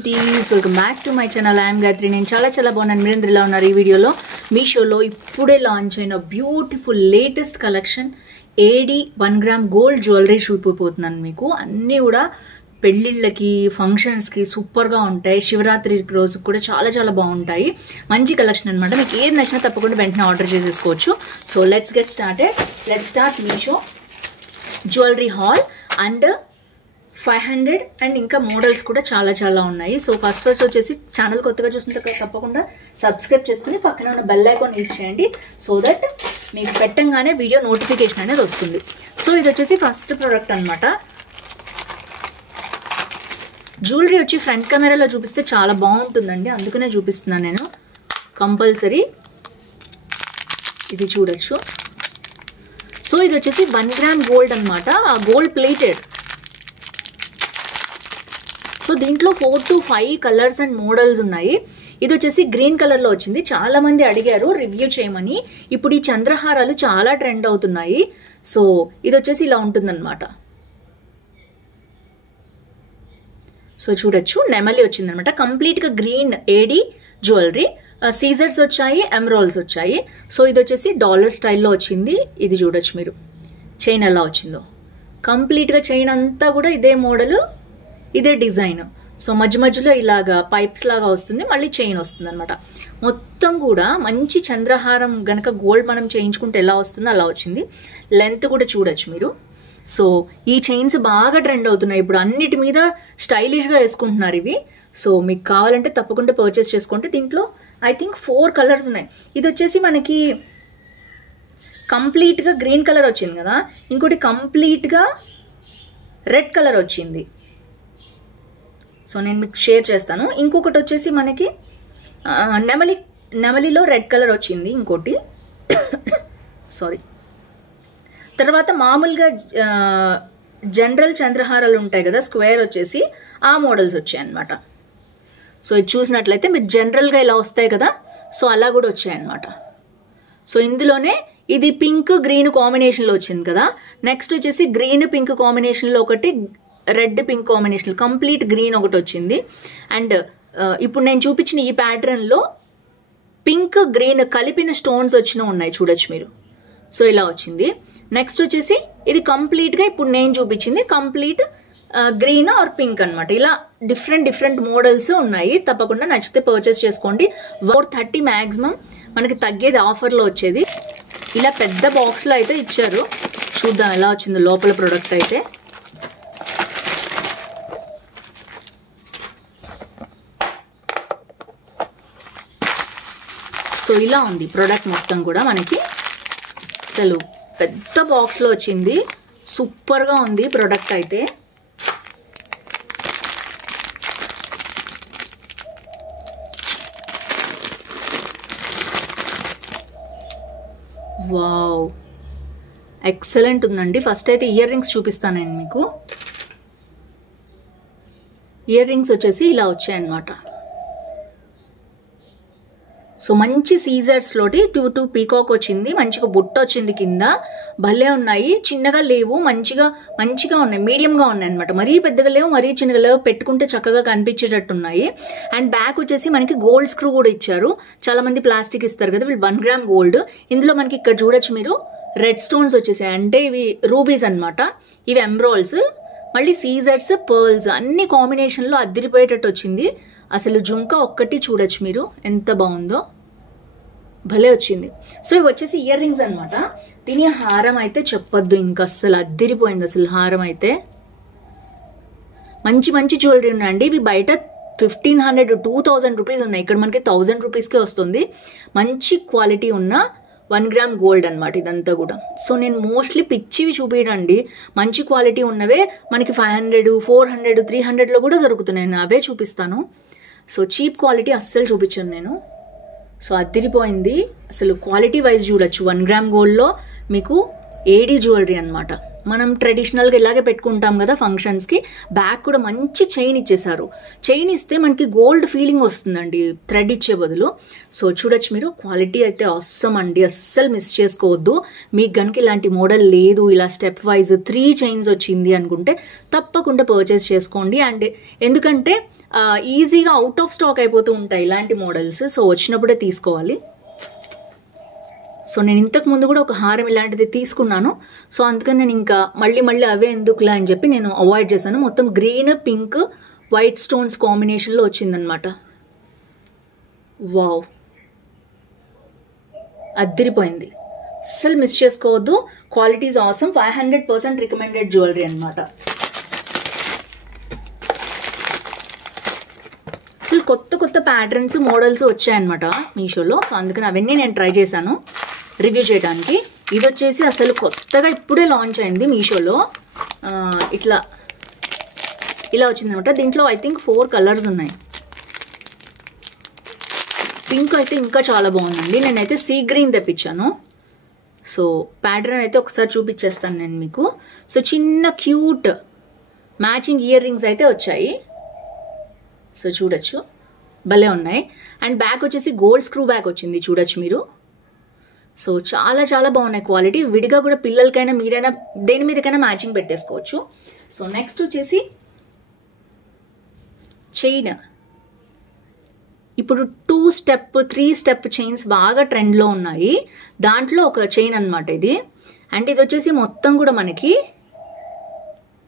Welcome back to my channel. I'm Gayatri. నేను చాలా బాగున్నాను. మీరందరూ ఎలా ఉన్నారు? ఈ వీడియోలో మీషోలో ఇప్పుడే లాంచ్ అయిన beautiful latest collection AD 1 gram gold jewellery చూపిపోతున్నాను మీకు. అన్నీ కూడా పెళ్ళిళ్ళకి ఫంక్షన్స్కి సూపర్గా ఉంటాయి. శివరాత్రి రోజు కూడా చాలా బాగుంటాయి. మంచి కలెక్షన్ అనమాట. మీకు ఏది నచ్చినా తప్పకుండా వెంటనే ఆర్డర్ చేసేసుకోవచ్చు. So let's get started. Let's start Meesho jewellery hall and 500 and ఇంకా మోడల్స్ కూడా చాలా ఉన్నాయి. సో ఫస్ట్ వచ్చేసి ఛానల్ కొత్తగా చూస్తుంటే తప్పకుండా సబ్స్క్రైబ్ చేసుకుని పక్కన ఉన్న బెల్ ఐకాన్ యూజ్ చేయండి. సో దట్ మీకు పెట్టంగానే వీడియో నోటిఫికేషన్ అనేది వస్తుంది. సో ఇది వచ్చేసి ఫస్ట్ ప్రోడక్ట్ అనమాట. జ్యువెలరీ వచ్చి ఫ్రంట్ కెమెరాలో చూపిస్తే చాలా బాగుంటుందండి, అందుకనే చూపిస్తున్నాను నేను. కంపల్సరీ ఇది చూడొచ్చు. సో ఇది వచ్చేసి 1 గ్రామ్ గోల్డ్ అనమాట, గోల్డ్ ప్లేటెడ్. సో దీంట్లో 4 to 5 కలర్స్ అండ్ మోడల్స్ ఉన్నాయి. ఇది వచ్చేసి గ్రీన్ కలర్లో వచ్చింది. చాలా మంది అడిగారు రివ్యూ చేయమని. ఇప్పుడు ఈ చంద్రహారాలు చాలా ట్రెండ్ అవుతున్నాయి. సో ఇది వచ్చేసి ఇలా ఉంటుందన్నమాట. సో చూడొచ్చు, నెమలి వచ్చిందనమాట. కంప్లీట్గా గ్రీన్ AD జ్యువెలరీ. సీజర్స్ వచ్చాయి, ఎమరాల్డ్స్ వచ్చాయి. సో ఇది వచ్చేసి డాలర్ స్టైల్లో వచ్చింది. ఇది చూడొచ్చు మీరు, చైన్ ఎలా వచ్చిందో. కంప్లీట్గా చైన్ అంతా కూడా ఇదే మోడలు, ఇదే డిజైన్. సో మధ్యలో ఇలాగా పైప్స్ లాగా వస్తుంది, మళ్ళీ చైన్ వస్తుంది అనమాట. మొత్తం కూడా మంచి చంద్రహారం గనక గోల్డ్ మనం చేయించుకుంటే ఎలా వస్తుందో అలా వచ్చింది. లెంత్ కూడా చూడొచ్చు మీరు. సో ఈ చైన్స్ బాగా ట్రెండ్ అవుతున్నాయి ఇప్పుడు, అన్నిటి మీద స్టైలిష్గా వేసుకుంటున్నారు ఇవి. సో మీకు కావాలంటే తప్పకుండా పర్చేస్ చేసుకోండి. దీంట్లో ఐ థింక్ 4 కలర్స్ ఉన్నాయి. ఇది వచ్చేసి మనకి కంప్లీట్గా గ్రీన్ కలర్ వచ్చింది కదా, ఇంకోటి కంప్లీట్గా రెడ్ కలర్ వచ్చింది. సో నేను మీకు షేర్ చేస్తాను. ఇంకొకటి వచ్చేసి మనకి నెమలిలో రెడ్ కలర్ వచ్చింది ఇంకోటి. సారీ. తర్వాత మామూలుగా జనరల్ చంద్రహారాలు ఉంటాయి కదా, స్క్వేర్ వచ్చేసి ఆ మోడల్స్ వచ్చాయి అన్నమాట. సో ఇది చూసినట్లయితే మీరు జనరల్గా ఇలా వస్తాయి కదా, సో అలా కూడా వచ్చాయన్నమాట. సో ఇందులోనే ఇది పింక్ గ్రీన్ కాంబినేషన్లో వచ్చింది కదా. నెక్స్ట్ వచ్చేసి గ్రీన్ పింక్ కాంబినేషన్లో ఒకటి, red pink combination, complete green ఒకటి వచ్చింది. అండ్ ఇప్పుడు నేను చూపించిన ఈ ప్యాటర్న్లో పింక్ గ్రీన్ కలిపిన స్టోన్స్ వచ్చిన ఉన్నాయి, చూడొచ్చు మీరు. సో ఇలా వచ్చింది. నెక్స్ట్ వచ్చేసి ఇది కంప్లీట్గా ఇప్పుడు నేను చూపించింది కంప్లీట్ గ్రీన్ ఆర్ పింక్ అనమాట. ఇలా డిఫరెంట్ మోడల్స్ ఉన్నాయి. తప్పకుండా నచ్చితే పర్చేస్ చేసుకోండి. 430 మ్యాక్సిమం మనకి తగ్గేది, ఆఫర్లో వచ్చేది. ఇలా పెద్ద బాక్స్లో అయితే ఇచ్చారు. చూద్దాం ఎలా వచ్చిందో లోపల ప్రోడక్ట్ అయితే. సో ఇలా ఉంది ప్రోడక్ట్ మొత్తం కూడా మనకి. అసలు పెద్ద బాక్స్లో వచ్చింది, సూపర్గా ఉంది ప్రోడక్ట్ అయితే. వావ్, ఎక్సలెంట్ ఉందండి. ఫస్ట్ అయితే ఇయర్ రింగ్స్ చూపిస్తాను నేను మీకు. ఇయర్ రింగ్స్ వచ్చేసి ఇలా వచ్చాయన్నమాట. సో మంచి సీజర్స్లోటి 2 పీకాక్ వచ్చింది, మంచిగా బుట్ట వచ్చింది కింద. భలే ఉన్నాయి, చిన్నగా లేవు, మంచిగా ఉన్నాయి, మీడియంగా ఉన్నాయి అనమాట. మరీ పెద్దగా లేవు, మరీ చిన్నగా లేవు, పెట్టుకుంటే చక్కగా కనిపించేటట్టు ఉన్నాయి. అండ్ బ్యాక్ వచ్చేసి మనకి గోల్డ్ స్క్రూ కూడా ఇచ్చారు. చాలా మంది ప్లాస్టిక్ ఇస్తారు కదా, వీళ్ళు 1 గ్రామ్ గోల్డ్. ఇందులో మనకి ఇక్కడ చూడొచ్చు మీరు, రెడ్ స్టోన్స్ వచ్చేసాయి, అంటే ఇవి రూబీస్ అనమాట. ఇవి ఎమరాల్డ్స్, మళ్ళీ సీజర్స్, పర్ల్స్ అన్ని కాంబినేషన్లో అద్దిరిపోయేటట్టు వచ్చింది. అసలు జుంకా ఒక్కటి చూడొచ్చు మీరు, ఎంత బాగుందో, భలే వచ్చింది. సో ఇవి వచ్చేసి ఇయర్ రింగ్స్ అనమాట. దీని హారం అయితే చెప్పొద్దు, ఇంకా అస్సలు అద్దిరిపోయింది అసలు హారం అయితే. మంచి జ్యువెలరీ ఉన్నాయండి. ఇవి బయట 1500 2000 రూపీస్ ఉన్నాయి, ఇక్కడ మనకి 1000 రూపీస్కే వస్తుంది. మంచి క్వాలిటీ ఉన్న 1 గ్రామ్ గోల్డ్ అనమాట ఇదంతా కూడా. సో నేను మోస్ట్లీ పిచ్చివి చూపించండి, మంచి క్వాలిటీ ఉన్నవే మనకి 500 400 300లో కూడా దొరుకుతున్నాయి, నేను అవే చూపిస్తాను. సో చీప్ క్వాలిటీ అస్సలు చూపించాను నేను. సో అదిరిపోయింది అసలు. క్వాలిటీ వైజ్ చూడొచ్చు. 1 గ్రామ్ గోల్డ్లో మీకు AD జ్యువెలరీ అనమాట. మనం ట్రెడిషనల్గా ఇలాగే పెట్టుకుంటాం కదా ఫంక్షన్స్కి. బ్యాక్ కూడా మంచి చైన్ ఇచ్చేసారు. చైన్ ఇస్తే మనకి గోల్డ్ ఫీలింగ్ వస్తుందండి థ్రెడ్ ఇచ్చే బదులు. సో చూడొచ్చు మీరు, క్వాలిటీ అయితే అవసరం అండి, అస్సలు మిస్ చేసుకోవద్దు. మీకు కనుక ఇలాంటి మోడల్ లేదు, ఇలా స్టెప్ వైజ్ 3 చైన్స్ వచ్చింది అనుకుంటే తప్పకుండా పర్చేస్ చేసుకోండి. అండ్ ఎందుకంటే ఈజీగా అవుట్ ఆఫ్ స్టాక్ అయిపోతూ ఉంటాయి ఇలాంటి మోడల్స్. సో వచ్చినప్పుడే తీసుకోవాలి. సో నేను ఇంతకు ముందు కూడా ఒక హారం ఇలాంటిది తీసుకున్నాను. సో అందుకని నేను ఇంకా మళ్ళీ అవే ఎందుకులా అని చెప్పి నేను అవాయిడ్ చేశాను. మొత్తం గ్రీన్, పింక్, వైట్ స్టోన్స్ కాంబినేషన్లో వచ్చిందనమాట. వావ్, అద్దిరిపోయింది. అస్సలు మిస్ చేసుకోవద్దు. Quality is awesome. 500% recommended jewellery అనమాట. అసలు కొత్త ప్యాటర్న్స్, మోడల్స్ వచ్చాయన్నమాట మీషోలో. సో అందుకని అవన్నీ నేను ట్రై చేశాను రివ్యూ చేయడానికి. ఇది వచ్చేసి అసలు కొత్తగా ఇప్పుడే లాంచ్ అయింది మీషోలో. ఇలా వచ్చిందనమాట. దీంట్లో ఐ థింక్ 4 కలర్స్ ఉన్నాయి. పింక్ అయితే ఇంకా చాలా బాగుందండి. నేనైతే సీ గ్రీన్ తెప్పించాను. సో ప్యాటర్న్ అయితే ఒకసారి చూపించేస్తాను నేను మీకు. సో చిన్న క్యూట్ మ్యాచింగ్ ఇయర్ రింగ్స్ అయితే వచ్చాయి. సో చూడొచ్చు, భలే ఉన్నాయి. అండ్ బ్యాక్ వచ్చేసి గోల్డ్ స్క్రూ బ్యాక్ వచ్చింది, చూడొచ్చు మీరు. సో చాలా బాగున్నాయి క్వాలిటీ. విడిగా కూడా పిల్లలకైనా మీరైనా దేని మీదకైనా మ్యాచింగ్ పెట్టేసుకోవచ్చు. సో నెక్స్ట్ వచ్చేసి చైన్. ఇప్పుడు 2 స్టెప్ 3 స్టెప్ చైన్స్ బాగా ట్రెండ్లో ఉన్నాయి. దాంట్లో ఒక చైన్ అనమాట ఇది. అండ్ ఇది వచ్చేసి మొత్తం కూడా మనకి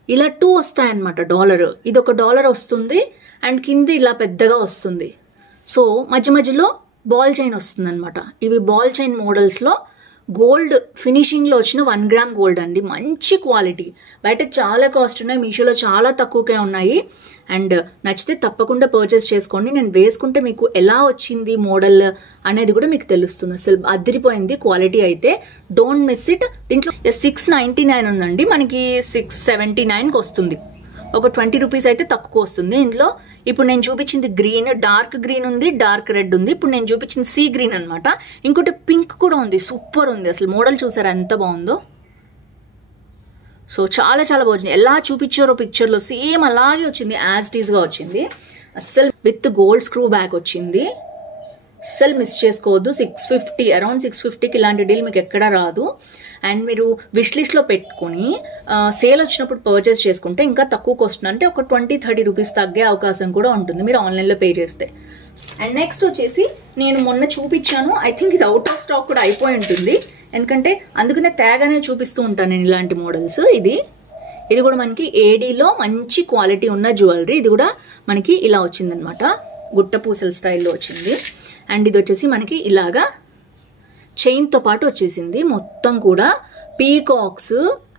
ఇలా 2 వస్తాయన్నమాట డాలర్. ఇది ఒక డాలర్ వస్తుంది అండ్ కింద ఇలా పెద్దగా వస్తుంది. సో మధ్యలో బాల్ చైన్ వస్తుంది అనమాట. ఇవి బాల్ చైన్ మోడల్స్లో గోల్డ్ ఫినిషింగ్లో వచ్చిన 1 గ్రామ్ గోల్డ్ అండి. మంచి క్వాలిటీ. బయట చాలా కాస్ట్ ఉన్నాయి, మీషోలో చాలా తక్కువకే ఉన్నాయి. అండ్ నచ్చితే తప్పకుండా పర్చేస్ చేసుకోండి. నేను వేసుకుంటే మీకు ఎలా వచ్చింది మోడల్ అనేది కూడా మీకు తెలుస్తుంది. అసలు అదిరిపోయింది క్వాలిటీ అయితే. Don't miss it. దీంట్లో 699 ఉందండి, మనకి 679కి వస్తుంది. ఒక 20 రూపీస్ అయితే తక్కువ వస్తుంది. ఇందులో ఇప్పుడు నేను చూపించింది గ్రీన్, డార్క్ గ్రీన్ ఉంది, డార్క్ రెడ్ ఉంది. ఇప్పుడు నేను చూపించింది సీ గ్రీన్ అనమాట. ఇంకోటి పింక్ కూడా ఉంది, సూపర్ ఉంది. అసలు మోడల్ చూసారా ఎంత బాగుందో. సో చాలా బాగుంది. ఎలా చూపించారో పిక్చర్లో సేమ్ అలాగే వచ్చింది, యాజ్ ఇట్ ఈస్గా వచ్చింది. అస్సలు విత్ గోల్డ్ స్క్రూ బ్యాక్ వచ్చింది. అస్సలు మిస్ చేసుకోవద్దు. 650, అరౌండ్ 650కి ఇలాంటి డీల్ మీకు ఎక్కడా రాదు. అండ్ మీరు విష్ లిస్ట్లో పెట్టుకుని సేల్ వచ్చినప్పుడు పర్చేస్ చేసుకుంటే ఇంకా తక్కువకి వస్తుంది. అంటే ఒక 20-30 రూపీస్ తగ్గే అవకాశం కూడా ఉంటుంది మీరు ఆన్లైన్లో పే చేస్తే. అండ్ నెక్స్ట్ వచ్చేసి నేను మొన్న చూపించాను, ఐ థింక్ ఇది అవుట్ ఆఫ్ స్టాక్ కూడా అయిపోయి ఉంటుంది. ఎందుకంటే అందుకనే తేగానే చూపిస్తూ ఉంటాను నేను ఇలాంటి మోడల్స్. ఇది కూడా మనకి ఏడీలో మంచి క్వాలిటీ ఉన్న జ్యువెలరీ. ఇది కూడా మనకి ఇలా వచ్చిందనమాట, గుట్ట పూసల స్టైల్లో వచ్చింది. అండ్ ఇది వచ్చేసి మనకి ఇలాగా చైన్తో పాటు వచ్చేసింది. మొత్తం కూడా peacocks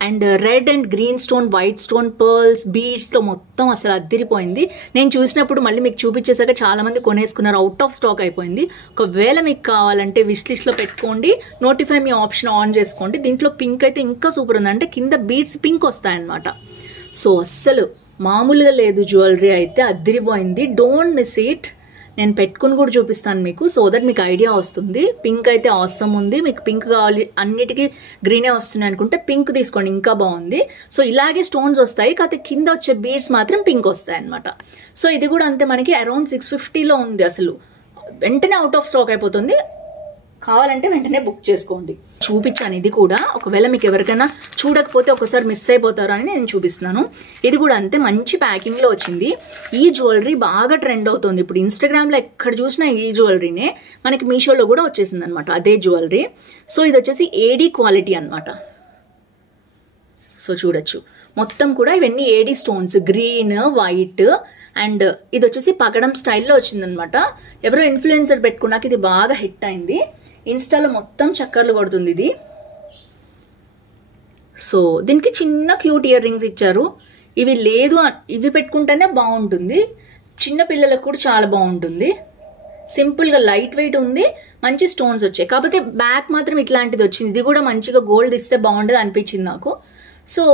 and red and green stone, white stone, pearls, బీడ్స్తో మొత్తం అసలు అద్దిరిపోయింది. నేను చూసినప్పుడు మళ్ళీ మీకు చూపించేసాక చాలామంది కొనేసుకున్నారు, అవుట్ ఆఫ్ స్టాక్ అయిపోయింది. ఒకవేళ మీకు కావాలంటే విష్ లిస్ట్లో పెట్టుకోండి, నోటిఫై మీ ఆప్షన్ ఆన్ చేసుకోండి. దీంట్లో పింక్ అయితే ఇంకా సూపర్ ఉంది, అంటే కింద బీడ్స్ పింక్ వస్తాయన్నమాట. సో అస్సలు మామూలుగా లేదు జ్యువెలరీ అయితే, అద్దిరిపోయింది. Don't miss it. నేను పెట్టుకుని కూడా చూపిస్తాను మీకు, సో దట్ మీకు ఐడియా వస్తుంది. పింక్ అయితే ఆసమ్ ఉంది. మీకు పింక్ కావాలి, అన్నిటికీ గ్రీనే వస్తున్నాయి అనుకుంటే పింక్ తీసుకోండి, ఇంకా బాగుంది. సో ఇలాగే స్టోన్స్ వస్తాయి, కాకపోతే కింద వచ్చే బీడ్స్ మాత్రం పింక్ వస్తాయి అనమాట. సో ఇది కూడా అంతే, మనకి అరౌండ్ 650లో ఉంది. అసలు వెంటనే అవుట్ ఆఫ్ స్టాక్ అయిపోతుంది. కావాలంటే వెంటనే బుక్ చేసుకోండి. చూపించాను ఇది కూడా, ఒకవేళ మీకు ఎవరికైనా చూడకపోతే ఒకసారి మిస్ అయిపోతారు అని నేను చూపిస్తున్నాను. ఇది కూడా అంతే, మంచి ప్యాకింగ్లో వచ్చింది. ఈ జ్యువెలరీ బాగా ట్రెండ్ అవుతుంది ఇప్పుడు ఇన్స్టాగ్రామ్లో, ఎక్కడ చూసినా ఈ జ్యువెలరీనే. మనకి మీషోలో కూడా వచ్చేసింది అనమాట అదే జ్యువెలరీ. సో ఇది వచ్చేసి ఏడీ క్వాలిటీ అనమాట. సో చూడొచ్చు మొత్తం కూడా ఇవన్నీ AD stones, green, white. And ఇది వచ్చేసి పగడం స్టైల్లో వచ్చిందనమాట. ఎవరో ఇన్ఫ్లుయెన్సర్ పెట్టుకున్నాక ఇది బాగా హిట్ అయింది, ఇన్స్టాలో మొత్తం చక్కర్లు కొడుతుంది ఇది. సో దీనికి చిన్న క్యూట్ ఇయర్ రింగ్స్ ఇచ్చారు. ఇవి లేదు, ఇవి పెట్టుకుంటేనే బాగుంటుంది, చిన్న పిల్లలకు కూడా చాలా బాగుంటుంది. సింపుల్గా లైట్ వెయిట్ ఉంది, మంచి స్టోన్స్ వచ్చాయి. కాకపోతే బ్యాక్ మాత్రం ఇట్లాంటిది వచ్చింది. ఇది కూడా మంచిగా గోల్డ్ ఇస్తే బాగుంటుంది అనిపించింది నాకు. సో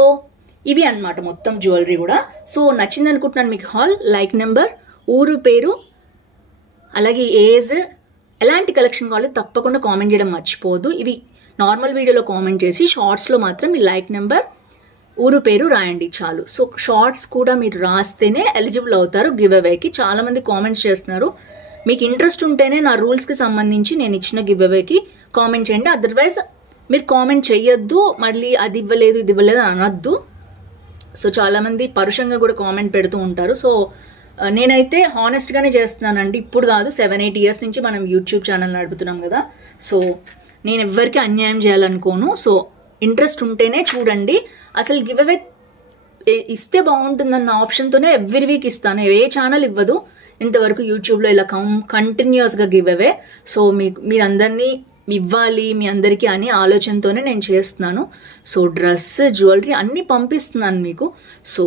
ఇవి అన్నమాట మొత్తం జ్యువెలరీ కూడా. సో నచ్చింది అనుకుంటున్నాను మీకు హాల్. లైక్ నెంబర్, ఊరు పేరు, అలాగే ఏజ్, ఎలాంటి కలెక్షన్ కావాలో తప్పకుండా కామెంట్ చేయడం మర్చిపోవద్దు. ఇవి నార్మల్ వీడియోలో కామెంట్ చేసి షార్ట్స్లో మాత్రం మీ లైక్ నెంబర్, ఊరు పేరు రాయండి చాలు. సో షార్ట్స్ కూడా మీరు రాస్తేనే ఎలిజిబుల్ అవుతారు గివ్ అవేకి. చాలామంది కామెంట్స్ చేస్తున్నారు. మీకు ఇంట్రెస్ట్ ఉంటేనే నా రూల్స్కి సంబంధించి నేను ఇచ్చిన గివ్ అవేకి కామెంట్ చేయండి. అదర్వైజ్ మీరు కామెంట్ చేయొద్దు, మళ్ళీ అది ఇవ్వలేదు ఇది ఇవ్వలేదు అనొద్దు. సో చాలామంది పరుషంగా కూడా కామెంట్ పెడుతూ ఉంటారు. సో నేనైతే హానెస్ట్గానే చేస్తున్నానండి, ఇప్పుడు కాదు, 7-8 ఇయర్స్ నుంచి మనం యూట్యూబ్ ఛానల్ నడుపుతున్నాం కదా. సో నేను ఎవ్వరికి అన్యాయం చేయాలనుకోను. సో ఇంట్రెస్ట్ ఉంటేనే చూడండి. అసలు గివ్ అవే ఇస్తే బాగుంటుందన్న ఆప్షన్తోనే ఎవ్రీ వీక్ ఇస్తాను. ఏ ఛానల్ ఇవ్వదు ఇంతవరకు యూట్యూబ్లో ఇలా కంటిన్యూస్గా గివ్ అవే. సో మీరందరినీ ఇవ్వాలి మీ అందరికీ అని ఆలోచనతోనే నేను చేస్తున్నాను. సో డ్రెస్, జ్యువెలరీ అన్నీ పంపిస్తున్నాను మీకు. So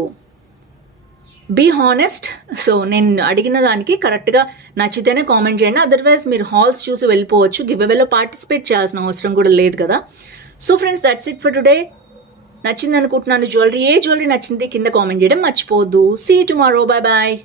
be honest. సో నేను అడిగిన దానికి కరెక్ట్గా నచ్చితేనే కామెంట్ చేయండి. అదర్వైజ్ మీరు హాల్స్ చూసి వెళ్ళిపోవచ్చు. గివ్ అవేలో పార్టిసిపేట్ చేయాల్సిన అవసరం కూడా లేదు కదా. So friends, that's it for today. నచ్చింది అనుకుంటున్నాను జ్యువెలరీ. ఏ జ్యువెలరీ నచ్చింది కింద కామెంట్ చేయడం మర్చిపోవద్దు. See you tomorrow. Bye bye.